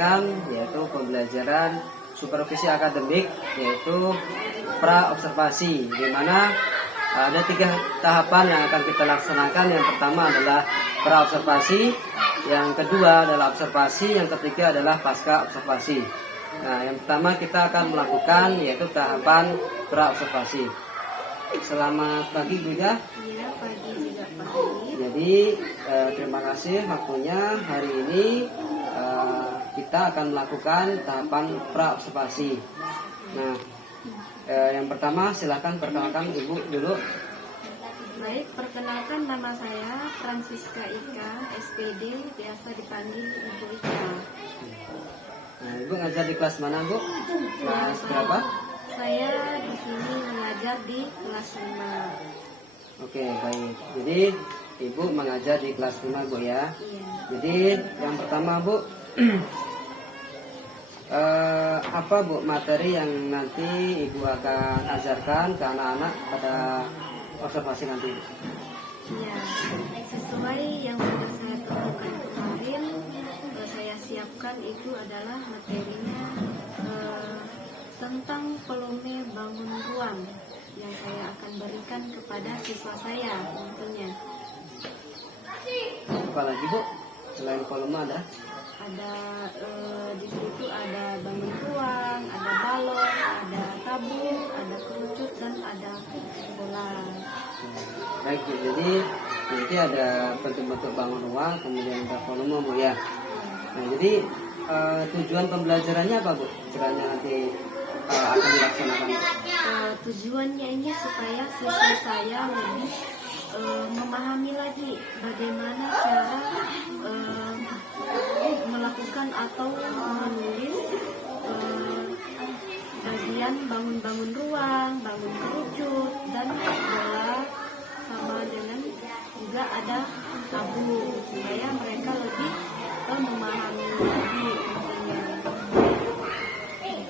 laksanakan yaitu pembelajaran supervisi akademik, yaitu pra observasi, di mana ada 3 tahapan yang akan kita laksanakan. Yang pertama adalah pra observasi, yang kedua adalah observasi, yang ketiga adalah pasca observasi. Nah, yang pertama kita akan melakukan yaitu tahapan pra observasi. Selamat pagi Bu Ida. Iya, pagi juga Pak. Jadi terima kasih waktunya. Hari ini kita akan melakukan tahapan pra observasi. Nah, yang pertama silahkan perkenalkan Ibu dulu. Baik, perkenalkan nama saya Francisca Ika, SPD, biasa dipanggil Ibu Ika. Nah, Ibu ngajar di kelas mana Bu? Kelas berapa? Saya di sini mengajar di kelas 5. Oke, baik. Jadi Ibu mengajar di kelas 5 Bu ya. Iya. Jadi yang pertama Bu, apa Bu materi yang nanti Ibu akan ajarkan ke anak-anak pada observasi nanti? Iya, sesuai yang sudah saya tentukan kemarin, saya siapkan itu adalah materinya tentang volume bangun ruang yang saya akan berikan kepada siswa saya tentunya. Apa lagi Bu? Selain volume ada? Ada di situ ada bangun ruang, ada balon, ada tabung, ada kerucut dan ada bola. Baik Bu, jadi nanti ada bentuk-bentuk bangun ruang, kemudian ada volume Bu ya. Nah, jadi tujuan pembelajarannya apa Bu? Caranya nanti akan dilaksanakan. Tujuannya ini supaya siswa saya lebih memahami lagi bagaimana cara melakukan atau menulis bagian bangun-bangun ruang, bangun kerucut dan bola, sama dengan juga ada tabung, supaya mereka lebih memahami lagi intinya.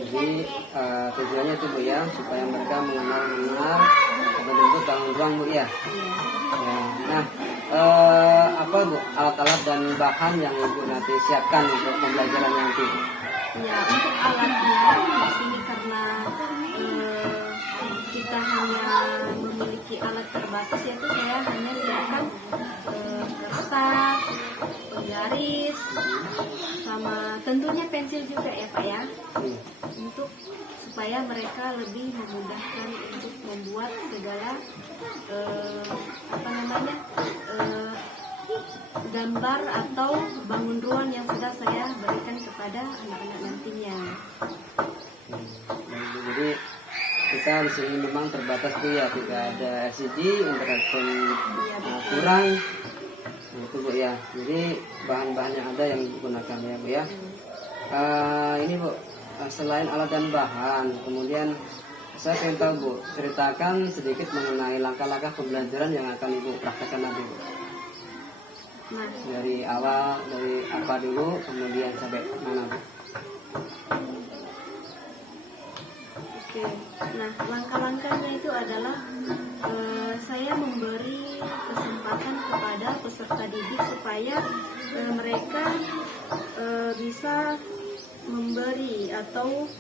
Jadi tujuannya itu Bu ya, supaya mereka mengenal bentuk bangun ruang Bu ya. Ya, nah, apa Bu alat-alat dan bahan yang Ibu nanti siapkan untuk pembelajaran nanti? Ya, untuk alatnya di sini karena kita hanya memiliki alat terbatas, yaitu saya hanya siapkan kertas, penggaris, sama tentunya pensil juga ya Pak ya, untuk supaya mereka lebih memudahkan untuk membuat segala gambar atau bangun ruang yang sudah saya berikan kepada anak-anak nantinya. Jadi kita di sini memang terbatas Bu ya, tidak ada LCD, internet pun kurang. Nah, itu Bu ya. Jadi bahan-bahan yang ada yang digunakan ya Bu ya. Ini Bu, selain alat dan bahan, kemudian saya ingin tahu Bu, ceritakan sedikit mengenai langkah-langkah pembelajaran yang akan Ibu praktekkan nanti Bu. Nah, Dari awal, dari apa dulu, kemudian sampai mana Bu? oke. Nah, langkah-langkahnya itu adalah saya memberi kesempatan kepada peserta didik supaya mereka bisa memberi atau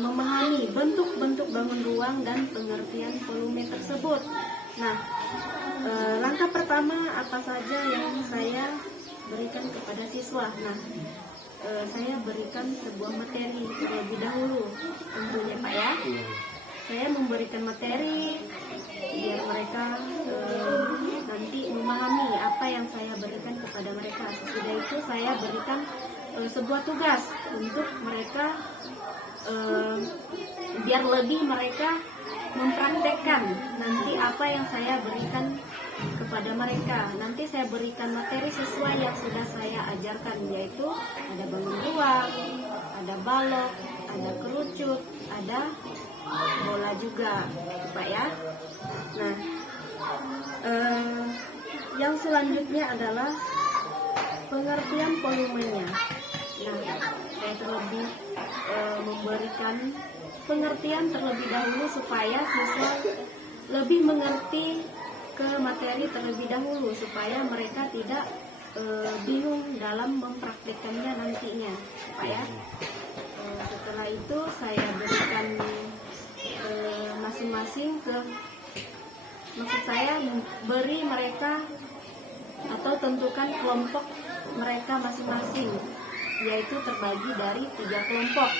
memahami bentuk-bentuk bangun ruang dan pengertian volume tersebut. Nah, langkah pertama apa saja yang saya berikan kepada siswa? Nah, saya berikan sebuah materi terlebih dahulu, tentunya Pak ya. Saya memberikan materi biar mereka nanti memahami apa yang saya berikan kepada mereka. Sesudah itu saya berikan sebuah tugas untuk mereka biar lebih mereka mempraktekkan nanti apa yang saya berikan kepada mereka. Nanti saya berikan materi sesuai yang sudah saya ajarkan, yaitu ada bangun ruang, ada balok, ada kerucut, ada bola juga, Pak ya. Nah, yang selanjutnya adalah pengertian volumenya. Nah, saya terlebih memberikan pengertian terlebih dahulu supaya siswa lebih mengerti ke materi terlebih dahulu, supaya mereka tidak bingung dalam mempraktekkannya nantinya, Pak ya. Setelah itu saya berikan masing-masing maksud saya beri mereka atau tentukan kelompok mereka masing-masing, yaitu terbagi dari 3 kelompok,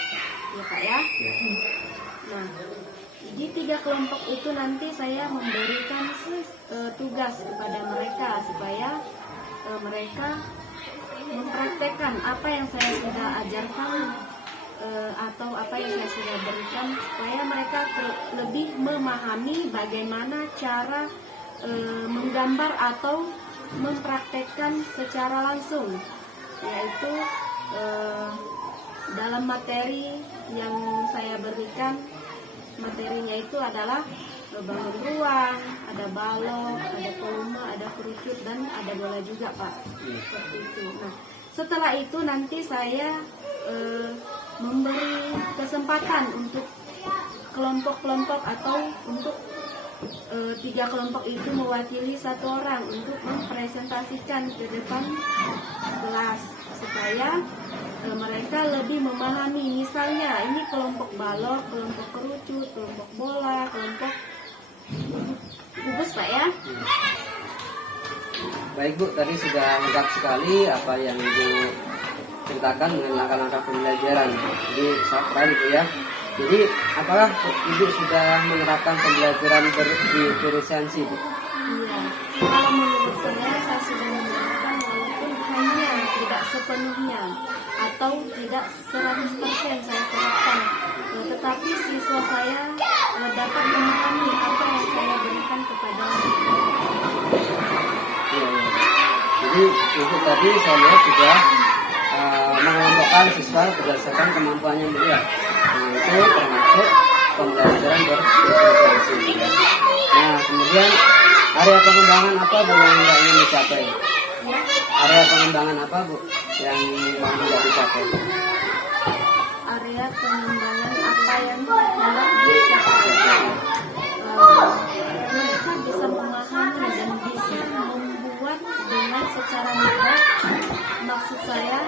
ya Pak ya. Nah, di 3 kelompok itu nanti saya memberikan tugas kepada mereka supaya mereka mempraktekkan apa yang saya sudah ajarkan atau apa yang saya sudah berikan, supaya mereka lebih memahami bagaimana cara menggambar atau mempraktekkan secara langsung, yaitu dalam materi yang saya berikan. Materinya itu adalah bangun ruang, ada balok, ada volume, ada kerucut, dan ada bola juga, Pak. Seperti itu. Nah, setelah itu nanti saya memberi kesempatan untuk kelompok-kelompok atau untuk 3 kelompok itu mewakili 1 orang untuk mempresentasikan ke depan kelas, supaya mereka lebih memahami. Misalnya ini kelompok balok, kelompok kerucut, kelompok bola, kelompok kubus, Pak ya. Baik Bu, tadi sudah lengkap sekali apa yang Ibu ceritakan mengenai langkah-langkah pembelajaran. Jadi sangat baik Bu ya. Jadi apakah Ibu sudah menerapkan pembelajaran berdiferensiasi Bu? Iya, kalau menurut saya sudah menerapkan, walaupun hanya tidak sepenuhnya atau tidak 100% saya terapkan, tetapi siswa saya dapat memahami apa yang saya berikan kepada mereka. Iya. Jadi Ibu tadi saya lihat sudah mengelompokkan siswa berdasarkan kemampuannya Bu ya. Nah, itu termasuk pembelajaran berdiferensiasi ya. Nah, kemudian area pengembangan apa Bu yang tidak ingin dicapai? Area pengembangan apa Bu yang mau tidak dicapai? Area pengembangan apa yang hendak dicapai? Mereka bisa memahami dan bisa membuat dengan secara mudah. Maksud saya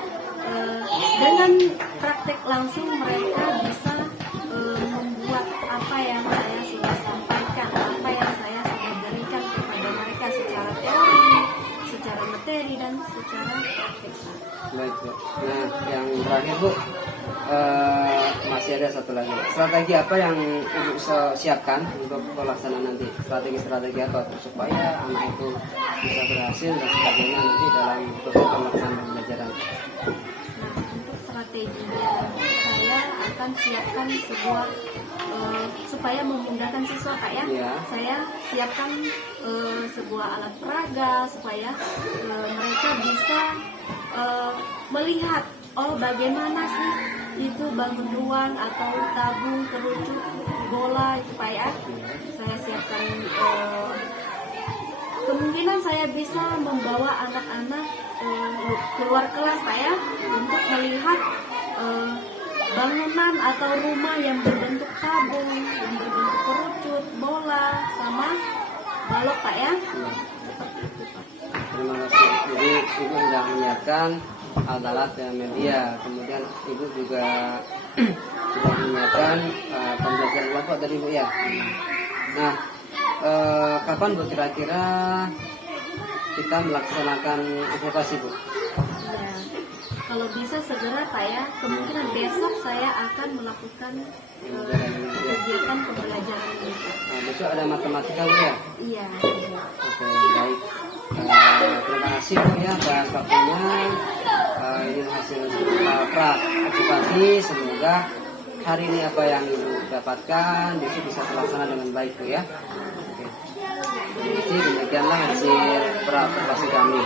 dengan praktek langsung mereka bisa membuat apa yang saya sudah sampaikan, apa yang saya sudah berikan kepada mereka secara teori, secara materi, dan secara praktek. Baik Bu. Nah, yang terakhir Bu, masih ada satu lagi. Strategi apa yang Ibu siapkan untuk pelaksanaan nanti? Strategi apa supaya anak itu bisa berhasil dan sebagainya nanti dalam proses pelaksanaan pembelajaran? Nah, untuk strateginya saya akan siapkan sebuah supaya memudahkan siswa, Pak ya. Iya. Saya siapkan sebuah alat peraga supaya mereka bisa melihat, oh bagaimana sih itu bangun ruang atau tabung, kerucut, bola itu, Pak ya. Saya siapkan kemungkinan saya bisa membawa anak-anak keluar kelas, Pak ya, untuk melihat bangunan atau rumah yang berbentuk tabung, yang berbentuk kerucut, bola, sama balok, Pak ya. Seperti itu, Pak. Terima kasih. Jadi Ibu sudah menyiapkan alat-alat media, kemudian Ibu juga sudah menyiapkan pembelajaran kelompok tadi Bu ya. Nah, kapan Bu kira-kira kita melaksanakan observasi Bu? Ya, kalau bisa segera, Pak ya. Kemungkinan besok saya akan melakukan kegiatan pembelajaran ini, Pak. Nah, besok ada matematika Bu ya? Iya. Oke, baik. Terima kasih Bu ya atas waktunya. Ini hasil observasi. Semoga hari ini apa yang Ibu dapatkan besok bisa terlaksana dengan baik Bu ya. Oke. Jadi demikianlah hasil observasi kami.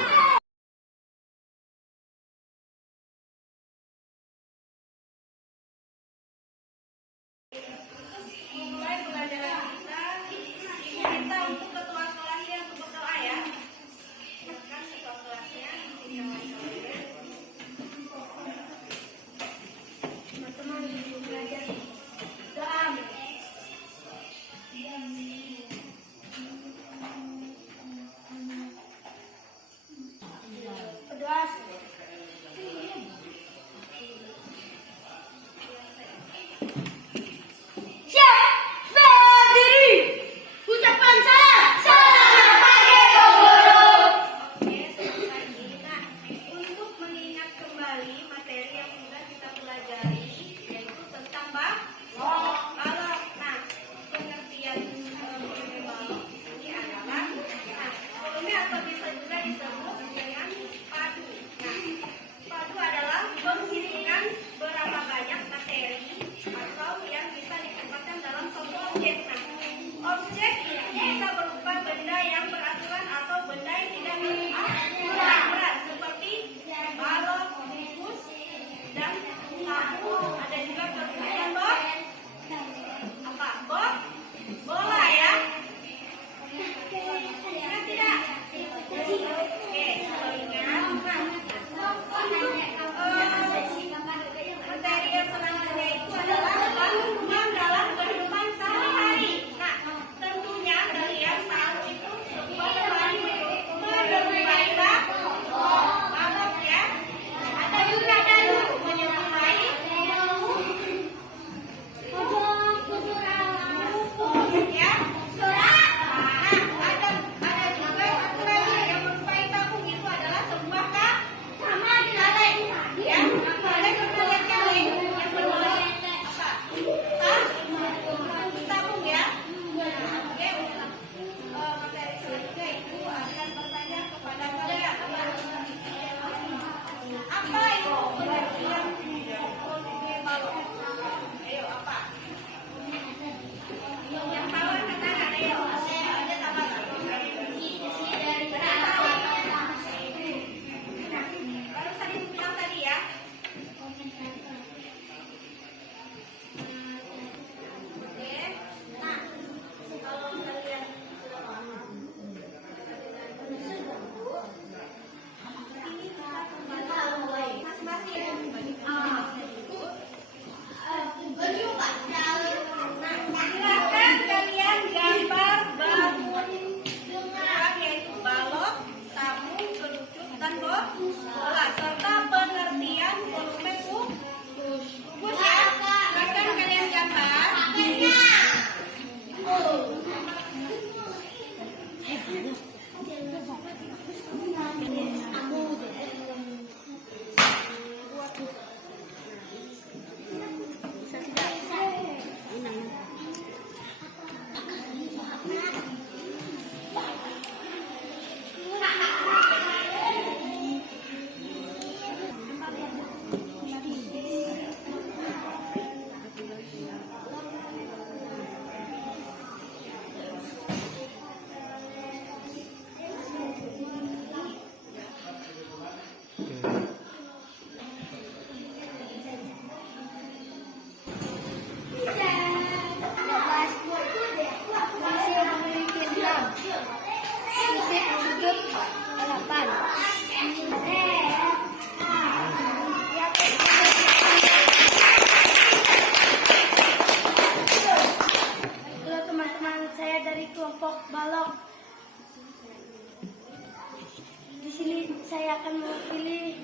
akan mewakili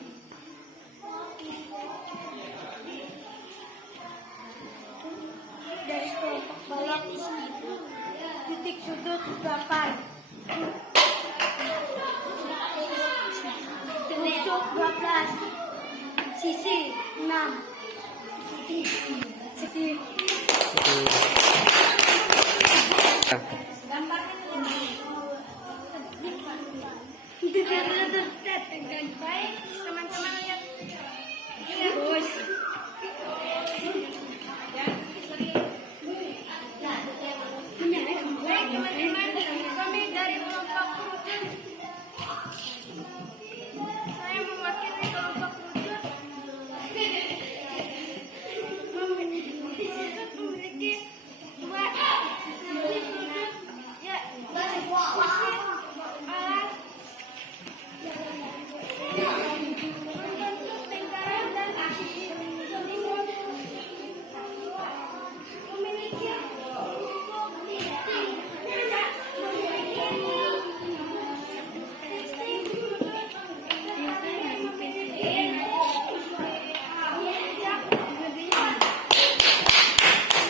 dari kelompok balap titik sudut 8, tusuk 12, sisi 6, sisi baik teman-teman lihat bos. Baik teman-teman, kami dari kelompok Rujun. Saya mewakili kelompok Rujun. Memiliki dua sisi sudut, ya, sisi alas, membentuk lingkaran dan sisi selimut. Memiliki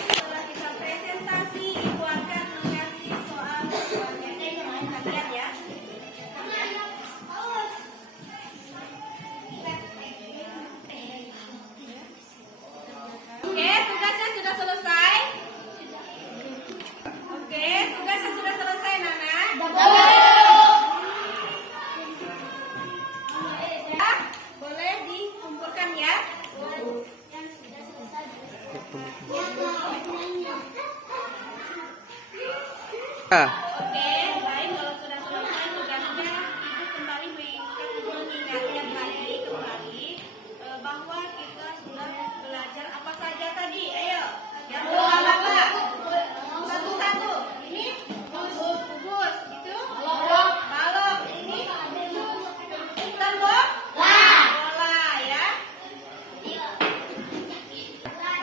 setelah kita presentasi, Ibu akan mengasih soal keluarganya kepada kalian ya. Oke, tugasnya sudah selesai. Oke, tugasnya sudah selesai, Nana. Ya, boleh dikumpulkan ya. Oke, baik, kalau sudah selesai tugasnya, Ibu kembali mengingatkan lagi kembali bahwa kita sudah belajar apa saja tadi. Ayo, yang pertama satu-satu. Ini kubus, itu balok, ini tembok, bola ya.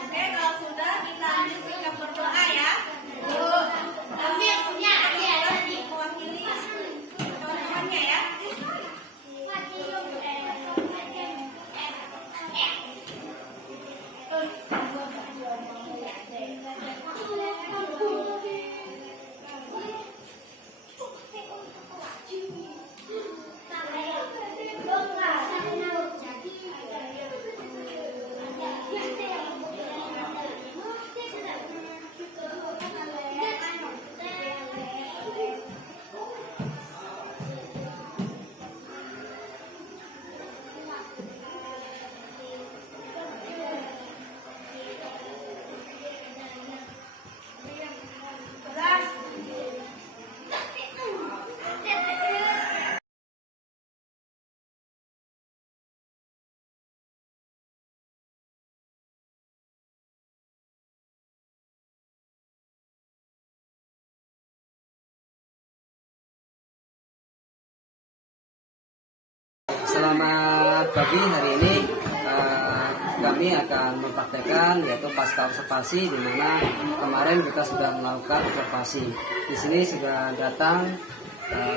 Oke, kalau sudah kita ambil sikap berdoa ya. Kami punya mewakili teman-temannya ya. Selamat pagi, hari ini kami akan mempraktekkan yaitu pasca observasi, di mana kemarin kita sudah melakukan observasi. Di sini sudah datang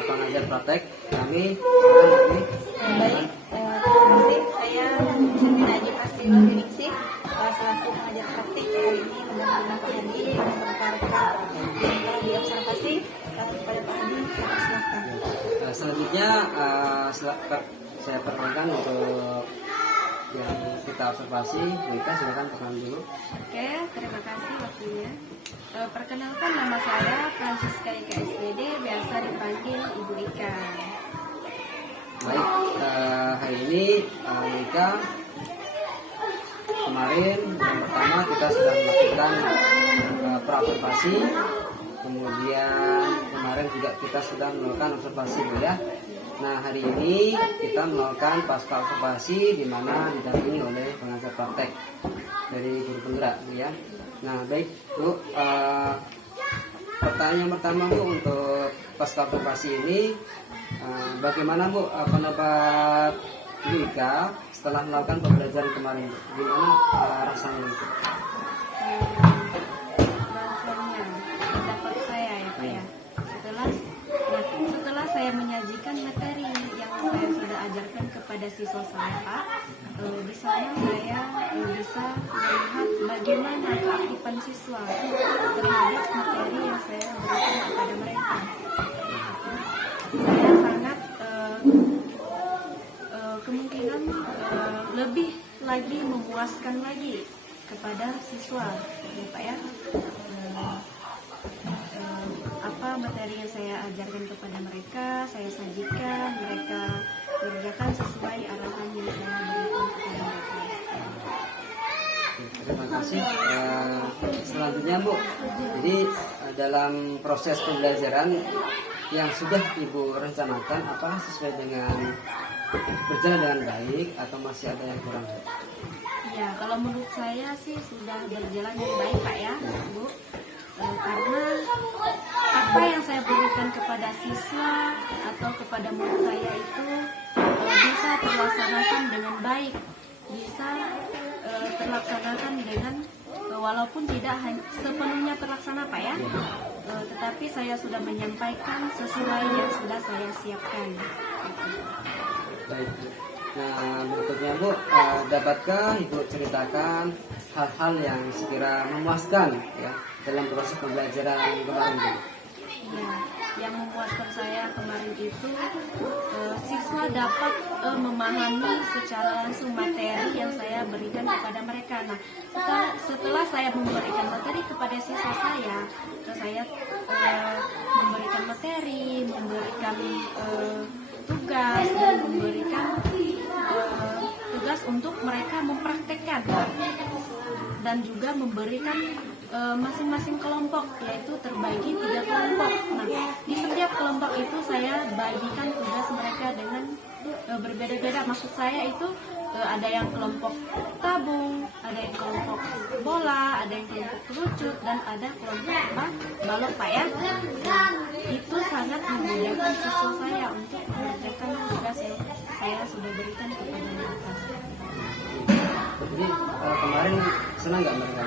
pengajar praktek kami. Baik, terima kasih. Saya Siti Najib Asriul Biningsih, selaku pengajar praktik hari ini mendampingi Pak Hadi beserta rekan yang telah diobservasi. Kepada Pak Hadi, silakan. Selanjutnya saya perkenalkan untuk yang kita observasi. Rika, silakan perkenalan dulu. Oke, terima kasih waktunya. Perkenalkan, nama saya Francisca Ika SPD, biasa dipanggil Ibu Ika. Baik, hari ini Rika, kemarin yang pertama kita sudah melakukan pra-observasi, kemudian kemarin juga kita sudah melakukan observasi ya. Nah, hari ini kita melakukan pasca observasi, di mana didampingi oleh pengajar praktek dari guru penggerak ya. Nah, baik Bu, pertanyaan pertama Bu, untuk pasca observasi ini bagaimana Bu pendapat Bu Ika setelah melakukan pembelajaran kemarin Bu? Gimana rasanya itu? Rasanya, pendapat saya ya Pak ya. Setelah saya menyajikan materi yang saya sudah ajarkan kepada siswa saya Pak. Di sana saya bisa melihat bagaimana keaktifan siswa terhadap materi yang saya berikan kepada mereka. Saya sangat kemungkinan lebih lagi memuaskan lagi kepada siswa, ya Pak ya. Apa materi yang saya ajarkan kepada mereka, saya sajikan, mereka kerjakan sesuai arahan yang saya berikan kepada mereka. Terima kasih. Selanjutnya Bu, jadi dalam proses pembelajaran yang sudah Ibu rencanakan, apakah sesuai dengan berjalan dengan baik atau masih ada yang kurang? Ya, kalau menurut saya sih sudah berjalan dengan baik Pak ya, Bu. Karena apa yang saya berikan kepada siswa atau kepada murid saya itu bisa terlaksanakan dengan baik, bisa terlaksanakan dengan walaupun tidak sepenuhnya terlaksana Pak ya, tetapi saya sudah menyampaikan sesuai yang sudah saya siapkan. Baik. Nah, berikutnya Bu, dapatkah Ibu ceritakan hal-hal yang sekira memuaskan ya dalam proses pembelajaran kemarin Bu? Ya, yang memuaskan saya kemarin itu siswa dapat memahami secara langsung materi yang saya berikan kepada mereka. Nah, setelah saya memberikan materi kepada siswa saya memberikan materi, memberikan tugas, dan memberikan tugas untuk mereka mempraktekkan dan juga memberikan masing-masing kelompok, yaitu terbagi 3 kelompok. Nah, di setiap kelompok itu saya bagikan tugas mereka dengan berbeda-beda. Maksud saya itu ada yang kelompok tabung, ada yang kelompok bola, ada yang kelompok kerucut, dan ada kelompok balok Pak ya. Itu sangat memudahkan siswa saya untuk mengerjakan tugas yang saya sudah berikan kepada mereka. Jadi kemarin senang nggak mereka?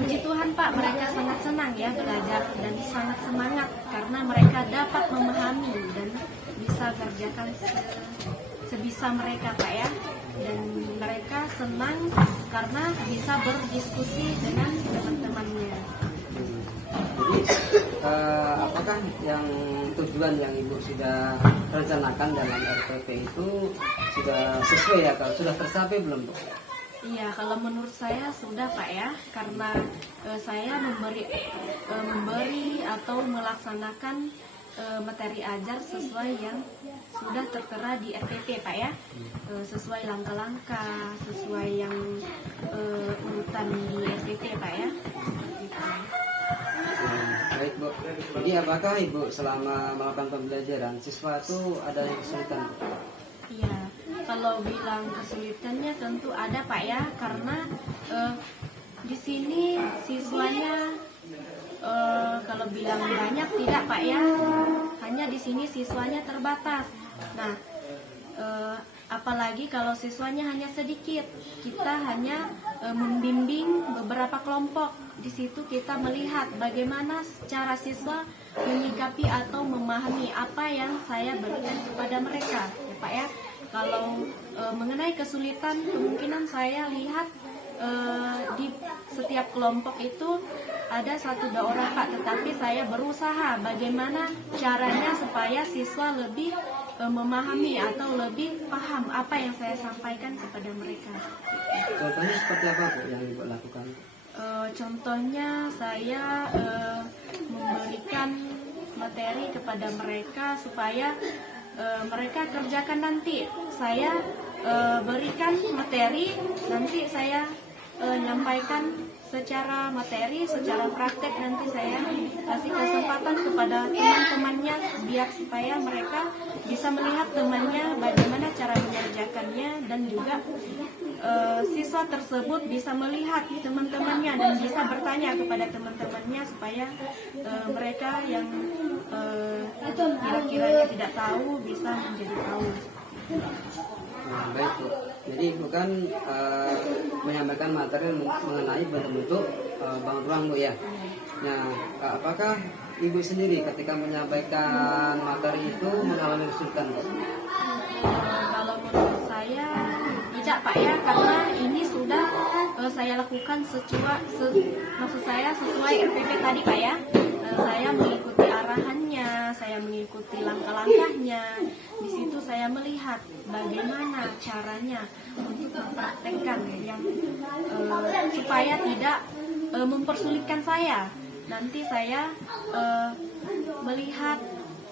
Puji Tuhan Pak, mereka sangat senang ya belajar dan sangat semangat karena mereka dapat memahami dan bisa kerjakan sebisa mereka Pak ya. Dan mereka senang karena bisa berdiskusi dengan teman-temannya. Jadi apakah yang tujuan yang Ibu sudah rencanakan dalam RPP itu sudah sesuai ya? Kalau sudah tercapai belum Bu? Iya, kalau menurut saya sudah Pak ya, karena saya memberi atau melaksanakan materi ajar sesuai yang sudah tertera di RPP Pak ya, sesuai langkah-langkah, sesuai yang urutan di RPP Pak ya. Gitu. Baik Bu. Jadi apakah Ibu selama melakukan pembelajaran siswa itu ada yang kesulitan Bu? Iya, kalau bilang kesulitannya tentu ada Pak ya, karena di sini siswanya kalau bilang banyak tidak Pak ya, hanya di sini siswanya terbatas. Nah, apalagi kalau siswanya hanya sedikit, kita hanya membimbing beberapa kelompok. Di situ kita melihat bagaimana cara siswa menyikapi atau memahami apa yang saya berikan kepada mereka, ya Pak ya. Kalau mengenai kesulitan, kemungkinan saya lihat di setiap kelompok itu ada 1-2 orang Pak, tetapi saya berusaha bagaimana caranya supaya siswa lebih memahami atau lebih paham apa yang saya sampaikan kepada mereka. Contohnya seperti apa Bu yang Ibu lakukan? Contohnya saya memberikan materi kepada mereka supaya mereka kerjakan nanti. Saya berikan materi, nanti saya nyampaikan secara materi, secara praktek, nanti saya kasih kesempatan kepada teman-temannya biar supaya mereka bisa melihat temannya bagaimana cara mengerjakannya, dan juga siswa tersebut bisa melihat teman-temannya dan bisa bertanya kepada teman-temannya supaya mereka yang kira-kiranya tidak tahu bisa menjadi tahu. Nah, baik Bu. Jadi Ibu kan menyampaikan materi mengenai bentuk bangun ruang Bu ya. Nah, apakah Ibu sendiri ketika menyampaikan materi itu mengalami kesulitan Bu? ya, karena ini sudah saya lakukan maksud saya sesuai RPP tadi Pak ya. Saya mengikuti arahannya, saya mengikuti langkah-langkahnya. Di situ saya melihat bagaimana caranya untuk mempraktekkan yang supaya tidak mempersulitkan saya. Nanti saya melihat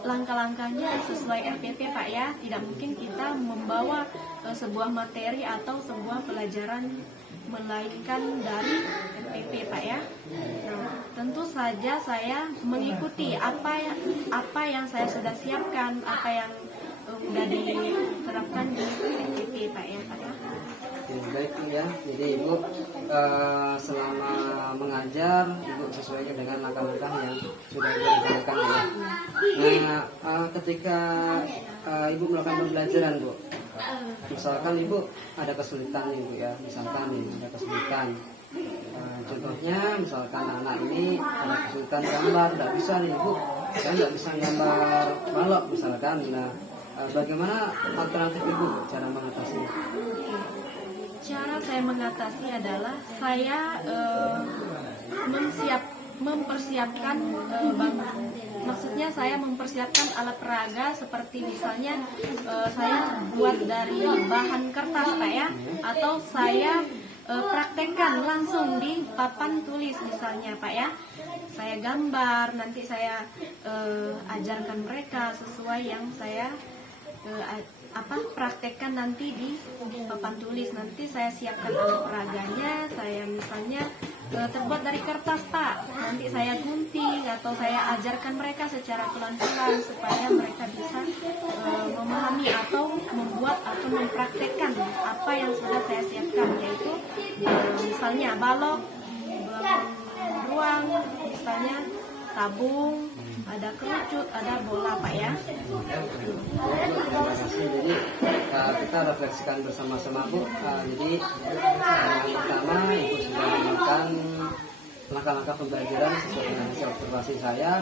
langkah-langkahnya sesuai RPP Pak ya. Tidak mungkin kita membawa sebuah materi atau sebuah pelajaran melainkan dari RPP Pak ya. Nah, tentu saja saya mengikuti apa yang saya sudah siapkan, apa yang sudah diterapkan di RPP Pak ya. Baik ya, jadi Ibu selama mengajar Ibu sesuaikan dengan langkah-langkah yang sudah dilakukan ya. Nah, ketika Ibu melakukan pembelajaran Bu, misalkan Ibu ada kesulitan nih Bu ya, misalkan nih ada kesulitan. Contohnya misalkan anak ini ada kesulitan gambar, tidak bisa nih Bu, saya nggak bisa gambar balok misalkan. Nah, bagaimana alternatif Ibu cara mengatasinya? Cara saya mengatasi adalah saya mempersiapkan maksudnya saya mempersiapkan alat peraga seperti misalnya saya buat dari bahan kertas Pak ya, atau saya praktekkan langsung di papan tulis misalnya Pak ya. Saya gambar, nanti saya ajarkan mereka sesuai yang saya praktekkan nanti di papan tulis. Nanti saya siapkan alat peraganya, saya misalnya terbuat dari kertas Pak, nanti saya gunting atau saya ajarkan mereka secara pelan-pelan supaya mereka bisa memahami atau membuat atau mempraktekkan apa yang sudah saya siapkan, yaitu misalnya balok, ruang, misalnya tabung, ada kerucut, ada bola Pak ya. Terima kasih. Jadi kita refleksikan bersama-sama Bu. Jadi yang pertama Ibu sudah melakukan langkah-langkah pembelajaran sesuai dengan hasil observasi saya,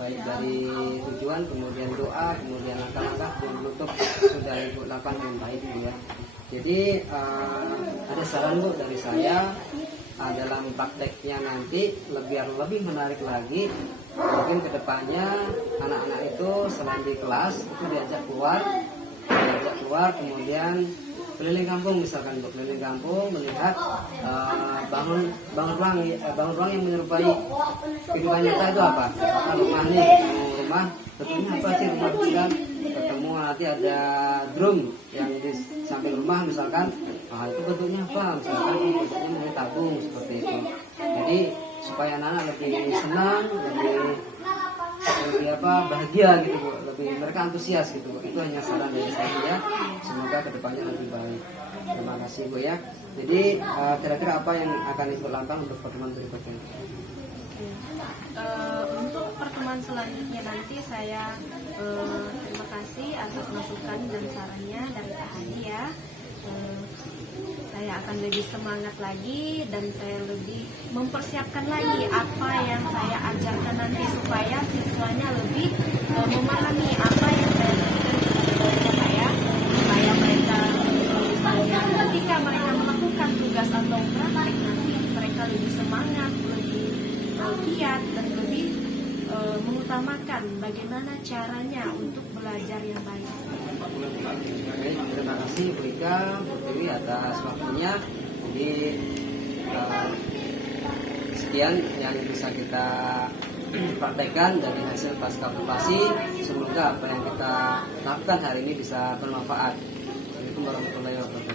baik dari tujuan, kemudian doa, kemudian langkah-langkah dan penutup sudah Ibu lakukan dengan baik Bu ya. Jadi ada saran Bu dari saya dalam prakteknya nanti biar lebih menarik lagi, mungkin kedepannya anak-anak itu selain di kelas itu diajak keluar kemudian keliling kampung misalkan untuk keliling kampung melihat bangun ruang yang menyerupai kehidupan nyata itu apa rumah nih, rumah bentuknya apa sih rumah besar, ketemu nanti ada drum yang di samping rumah misalkan, itu bentuknya apa misalkan bentuknya mungkin tabung seperti itu. Jadi supaya anak lebih senang, lebih bahagia gitu Bu, lebih mereka antusias gitu Bu. Itu hanya saran dari saya ya. Semoga kedepannya lebih baik. Terima kasih Bu ya. Jadi kira-kira apa yang akan Ibu lakukan untuk pertemuan berikutnya? Untuk pertemuan selanjutnya nanti saya terima kasih atas masukan dan sarannya dari Pak Hadi ya. Saya akan lebih semangat lagi dan saya lebih mempersiapkan lagi apa yang saya ajarkan nanti supaya siswanya lebih memahami apa yang saya berikan kepada mereka ya, supaya mereka misalnya ketika mereka melakukan tugas atau praktik nanti mereka lebih semangat, lebih giat dan lebih mengutamakan bagaimana caranya untuk belajar yang baik. Baik, terima kasih Bu Ika, Bu Dewi atas waktunya. Jadi sekian yang bisa kita praktekkan dari hasil pasca observasi. Semoga apa yang kita lakukan hari ini bisa bermanfaat. Assalamualaikum warahmatullahi wabarakatuh.